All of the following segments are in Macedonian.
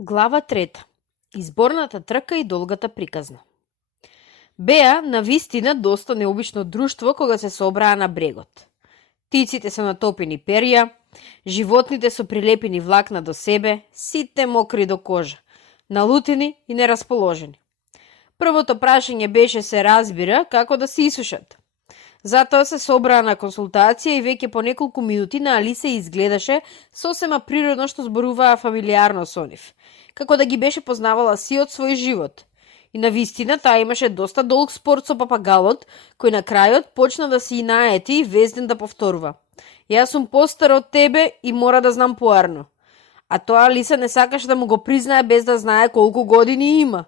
Глава 3. Изборната трка и долгата приказна. Беа навистина доста необично друштво кога се собраа на брегот. Птиците со натопени перја, животните со прилепени влакна до себе, сите мокри до кожа, налутени и нерасположени. Првото прашање беше се разбира како да се исушат. Затоа се собраа на консултација и веќе по неколку минути на Алиса изгледаше сосема природно што зборуваа фамилиарно со нив, како да ги беше познавала сиот свој живот. И на вистина таа имаше доста долг спор со папагалот, кој на крајот почна да се и наети и везден да повторува. Јас сум постар од тебе и мора да знам поарно. А тоа Алиса не сакаше да му го признае без да знае колку години има.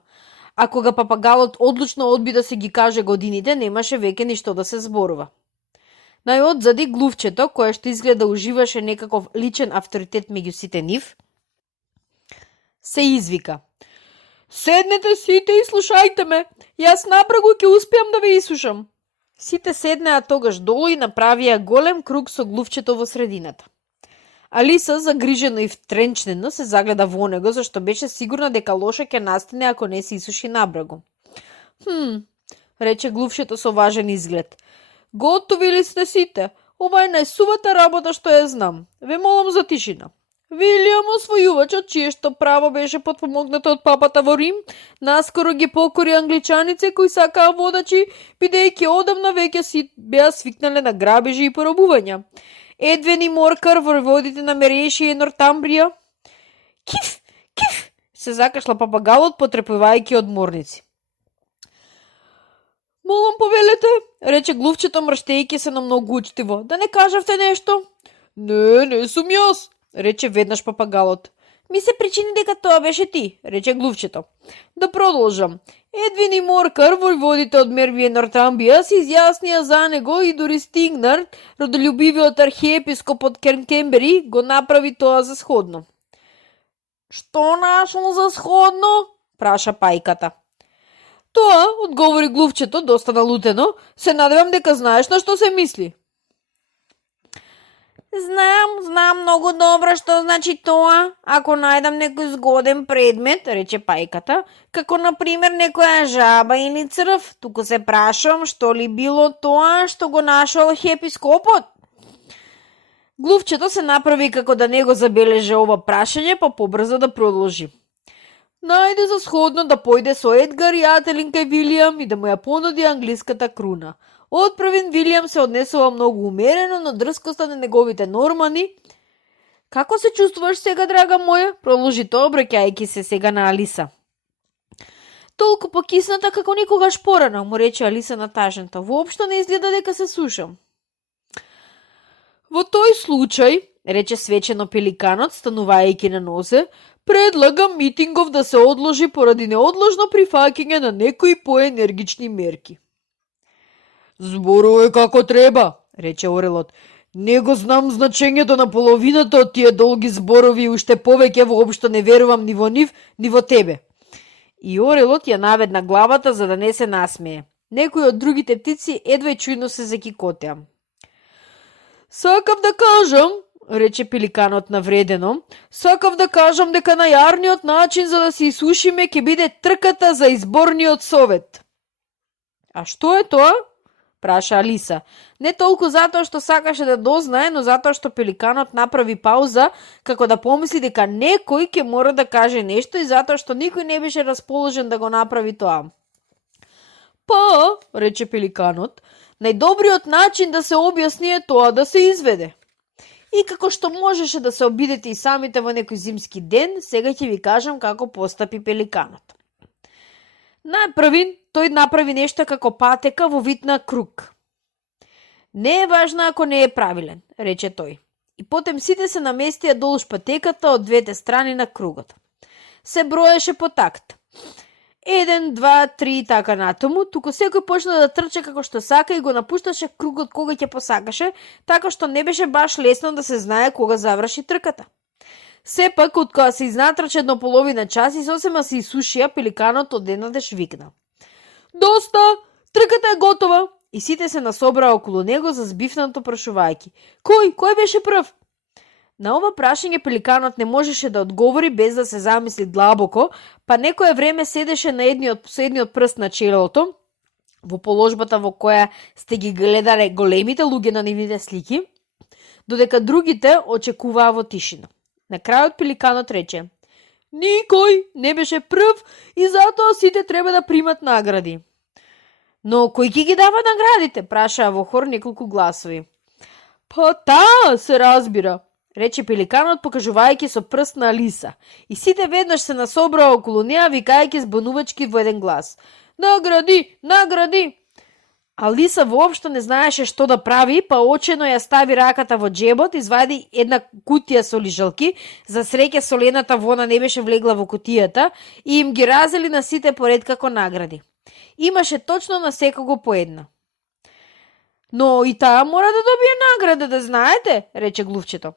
А кога папагалот одлучно одби да се ги каже годините, немаше веќе ништо да се зборува. Најодзади глувчето, кое што изгледа уживаше некаков личен авторитет меѓу сите нив, се извика. Седнете сите и слушајте ме, јас напрагу ќе успеам да ве исушам. Сите седнаа тогаш долу и направија голем круг со глувчето во средината. Алиса, загрижено и втренчнено, се загледа во него, зашто беше сигурна дека лошо ќе настане ако не се исуши набрагу. Рече глувчето со важен изглед. Готови ли сте сите? Ова е најсувата работа што ја знам. Ве молам за тишина. Вилијам, освојувачот, чие што право беше потпомогнато од папата во Рим, наскоро ги покори англичанице кои сакаа водачи, бидејќи одамна веќе си беа свикнале на грабежи и поробувања. Едвен и Моркар, воеводите на Мерешија и Нортамбрија. Киф, се закашла папагалот, потрепувајќи од морници. Молам, повелете, рече глувчето, мрштејќи се на многу учтиво. Да не кажавте нешто? Не сум јас, рече веднаш папагалот. Ми се причини дека тоа беше ти, рече глувчето. Да продолжам. Едвин и Моркар, војводите од Мервија и Нортамбија, се изјаснија за него и дури Стигнар, родолюбивиот архиепископ од Кернкембери, го направи тоа за сходно. Што нашол за сходно? Праша пајката. Тоа, одговори глувчето, доста налутено, се надевам дека знаеш на што се мисли. Знам многу добро што значи тоа, ако најдам некој згоден предмет, рече пајката, како например некоја жаба или црв, туку се прашам што ли било тоа што го нашол архиепископот. Глувчето се направи како да не го забележи ова прашање, па побрзо да продолжи. Најде за сходно да појде со Едгар и Ателин кај Вилијам и да му ја понуди англиската круна. Отправен Вилијам се однесува многу умерено, но дрскоста на неговите нормани. Како се чувствуваш сега, драга моја? Продолжи тоа, обраќајќи се сега на Алиса. Толку покисната како никогаш порано, му рече Алиса натажната. Воопшто не изгледа дека се сушам. Во тој случај, рече свечено пеликанот, станувајќи на нозе, предлагам митингов да се одложи поради неодложно прифаќање на некои поенергични мерки. Зборувај како треба, рече орелот. Не го знам значењето на половината од тие долги зборови и уште повеќе воопшто не верувам ни во нив, ни во тебе. И орелот ја наведна главата за да не се насмее. Некои од другите птици едва и чујно се закикотеа. Сакав да кажам, рече пеликанот навредено, сакав да кажам дека најарниот начин за да се исушиме ќе биде трката за изборниот совет. А што е тоа? Праша Алиса. Не толку затоа што сакаше да дознае, но затоа што пеликанот направи пауза, како да помисли дека некој ќе мора да каже нешто и затоа што никој не беше расположен да го направи тоа. Па, рече пеликанот, најдобриот начин да се објасни е тоа да се изведе. И како што можеше да се обидете и самите во некој зимски ден, сега ќе ви кажам како постапи пеликанот. Тој направи нешто како патека во вид на круг. Не е важно ако не е правилен, рече тој. И потем сите се наместија долж патеката од двете страни на кругот. Се броеше по такт. 1, 2, 3 и така натаму, туку секој почна да трча како што сака и го напушташе кругот кога ќе посакаше, така што не беше баш лесно да се знае кога заврши трката. Сепак, од кога се изнатрча едно половина час и сосема се исушија, пеликанот одеднадеж викна. Доста! Трката е готова! И сите се насобраа околу него за збивнато прашувајќи. Кој беше прв? На ова прашање пеликанот не можеше да одговори без да се замисли длабоко, па некое време седеше на едниот прст на челото, во положбата во која сте ги гледале големите луѓе на нивните слики, додека другите очекуваа во тишина. На крајот пеликанот рече: "Никој не беше прв и затоа сите треба да примат награди." "Но кој ќе ги дава наградите?" прашаа во хор неколку гласови. "Па таа се разбира," рече пеликанот покажувајќи со прст на Алиса, и сите веднаш се насобраа околу неа викајќи збунувачки во еден глас: "Награди, награди!" Алиса воопшто не знаеше што да прави, па очено ја стави раката во џебот, извади една кутија со лижалки, за среќа солената вона не беше влегла во кутијата, и им ги разели на сите поред како награди. Имаше точно на секого по една. "Но и таа мора да добие награда, да знаете," рече глувчето.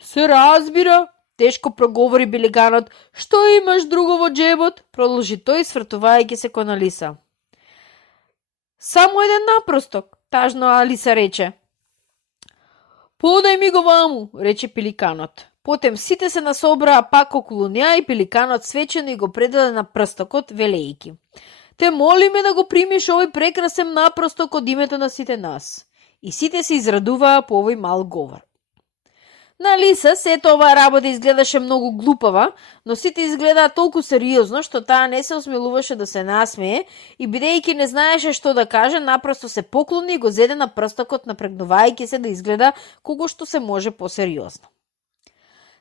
"Се разбира," тешко проговори пеликанот. "Што имаш друго во џебот?" продолжи тој, свртувајќи се кон Алиса. "Само еден напросток," тажно Алиса рече. "Подај ми го ваму," рече пеликанот. Потем сите се насобраа пак околу неа и пеликанот свечено и го предаде на прстокот, велејќи: "Те молиме да го примиш овој прекрасен напросток од името на сите нас." И сите се израдуваа по овој мал говор. На Алиса сето оваа работа изгледаше многу глупава, но сите изгледаа толку сериозно што таа не се осмелуваше да се насмее и бидејќи не знаеше што да каже, напросто се поклони и го зеде на прстокот, напрегнувајќи се да изгледа колку што се може посериозно.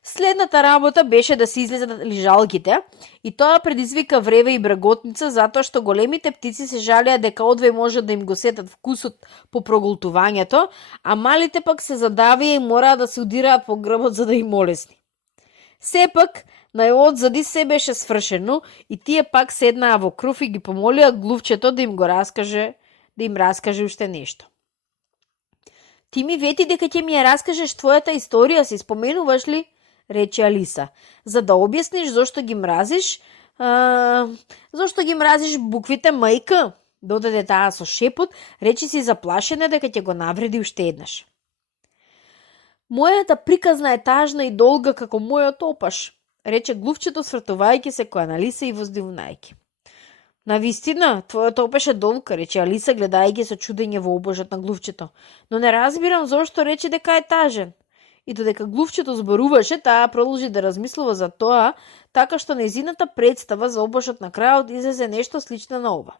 Следната работа беше да се излезат лижалките, и тоа предизвика вреве и бреготница затоа што големите птици се жалеа дека одвај може да им го сетат вкусот по проголтувањето, а малите пак се задавија и мораа да се удираат по грбот за да им олесни. Сепак, најодзади се беше свршено и тие пак седнаа во круг и ги помолија глувчето да им раскаже уште нешто. "Ти ми вети дека ќе ми ја раскажеш твојата историја, си споменуваш ли?" рече Алиса, "за да објасниш зошто ги мразиш буквите мајка?" додаде таа со шепот, речиси заплашена дека ќе го навреди уште еднаш. "Мојата приказна е тажна и долга како мојот опаш," рече глувчето, свртувајќи се кон Алиса и воздивнајќи. "Навистина, твојот опаш е долг," рече Алиса, гледајќи со чудење во обожот на глувчето. "Но не разбирам зошто рече дека е тажен." И додека глувчето зборуваше, таа продолжи да размислува за тоа, така што нејзината представа за обошот на крајот излезе нешто слично на ова.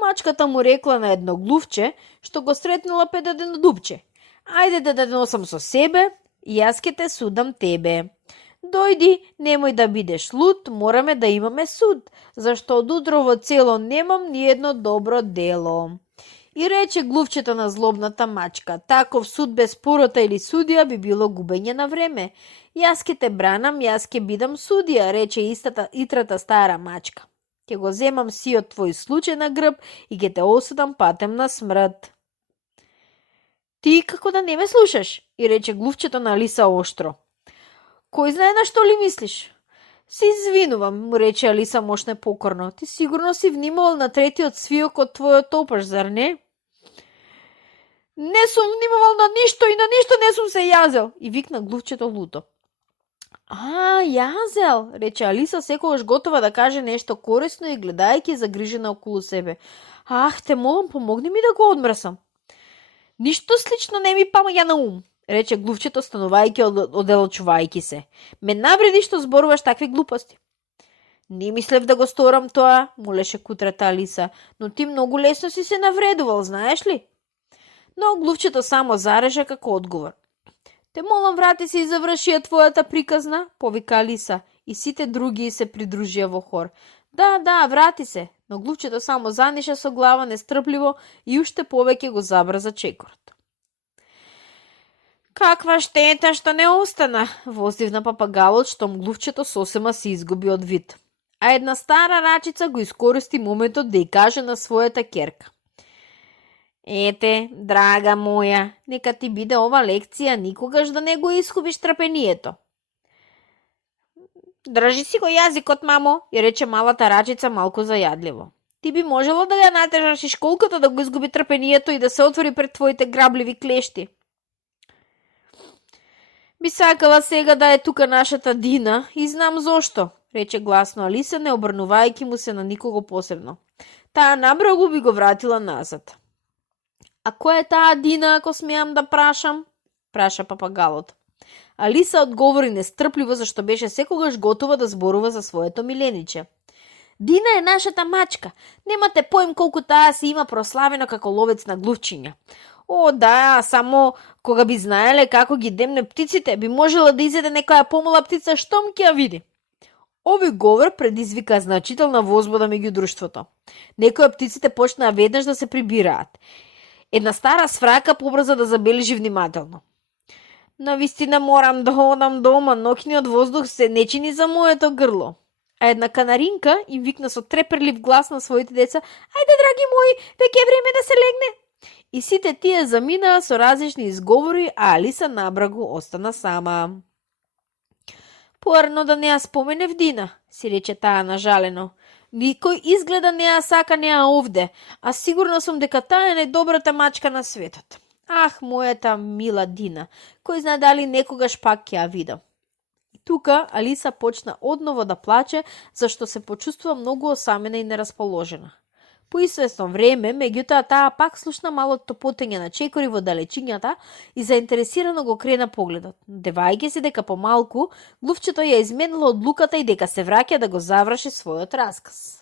Мачката му рекла на едно глувче, што го сретнала пред едно дупче: "Ајде да те носам со себе, и јас ќе те судам тебе. Дојди, немој да бидеш луд, мораме да имаме суд, зашто од утро во цело немам ни едно добро дело." И рече глувчето на злобната мачка: "Таков суд без порота или судија би било губење на време. Јас ќе те бранам, јас ќе бидам судија," рече итрата стара мачка. "Ќе го земам сиот твој случај на грб и ќе те осудам патем на смрт." "Ти како да не ме слушаш?" и рече глувчето на Алиса оштро. "Кој знае на што ли мислиш?" "Се извинувам," му рече Алиса мошне покорно. "Ти сигурно си внимавал на третиот свиок од твојот опаш, зар не?" "Не сум внимавал на ништо и на ништо не сум се јазел," и викна глувчето луто. Јазел," рече Алиса, секогаш готова да каже нешто корисно и гледајќи загрижена околу себе. "Ах, те молам, помогни ми да го одмрсам." "Ништо слично не ми паѓа на ум," рече глувчето, станувајќи оделчувајќи се. "Ме навреди што зборуваш такви глупости." "Не мислев да го сторам тоа," молеше кутрата Алиса, "но ти многу лесно си се навредувал, знаеш ли?" Но глувчето само зареше како одговор. "Те молам, врати се и заврши ја твојата приказна," повика Алиса, и сите други се придружија во хор. Да, врати се." Но глувчето само заниша со глава нестрпливо и уште повеќе го забрза чекорот. "Каква штета што не остана," воздивна папагалот, штом глувчето сосема се изгуби од вид. А една стара рачица го искористи моментот да ја каже на својата ќерка: "Ете, драга моја, нека ти биде ова лекција, никогаш да не го изгубиш трпението." "Држи си го јазикот, мамо," и рече малата рачица малку зајадливо. "Ти би можело да ја натежаш и школката да го изгуби трпението и да се отвори пред твоите грабливи клешти." Би сакала сега да е тука нашата Дина и знам зошто, рече гласно Алиса, не обрнувајќи му се на никого посебно. Таа набрагу би го вратила назад. А која е таа Дина, ако смеам да прашам? Праша папагалот. Алиса одговори нестрпливо, зашто беше секогаш готова да зборува за своето милениче. Дина е нашата мачка. Немате поим колку таа си има прославено како ловец на глувчиња. О, да, само кога би знаеле како ги демне птиците, би можела да изеде некоја помала птица штом ќе ја види. Овој говор предизвика значителна возбуда меѓу друштвото. Некои од птиците почнаа веднаш да се прибираат. Една стара сврака побрза да забележи внимателно. Навистина морам да одам дома, ноќниот воздух се не чини за моето грло. А една канаринка им викна со треперлив глас на своите деца: "Ајде, драги мои, веќе е време да се легне." И сите тие заминаа со различни изговори, а Алиса набрагу остана сама. Порано да не ја споменев Дина, си рече таа нажалено. Никој изгледа не ја сака неа овде, а сигурно сум дека таа е најдобрата мачка на светот. Ах, мојата мила Дина, кој знае дали некогаш пак ќе ја видам. И тука Алиса почна одново да плаче, зашто се почувствува многу осамена и нерасположена. По известно време, меѓутоа таа пак слушна малото потење на чекори во далечињата и заинтересирано го крена погледот, девајќи се дека помалку глувчето ја изменило одлуката и дека се враќа да го заврши својот расказ.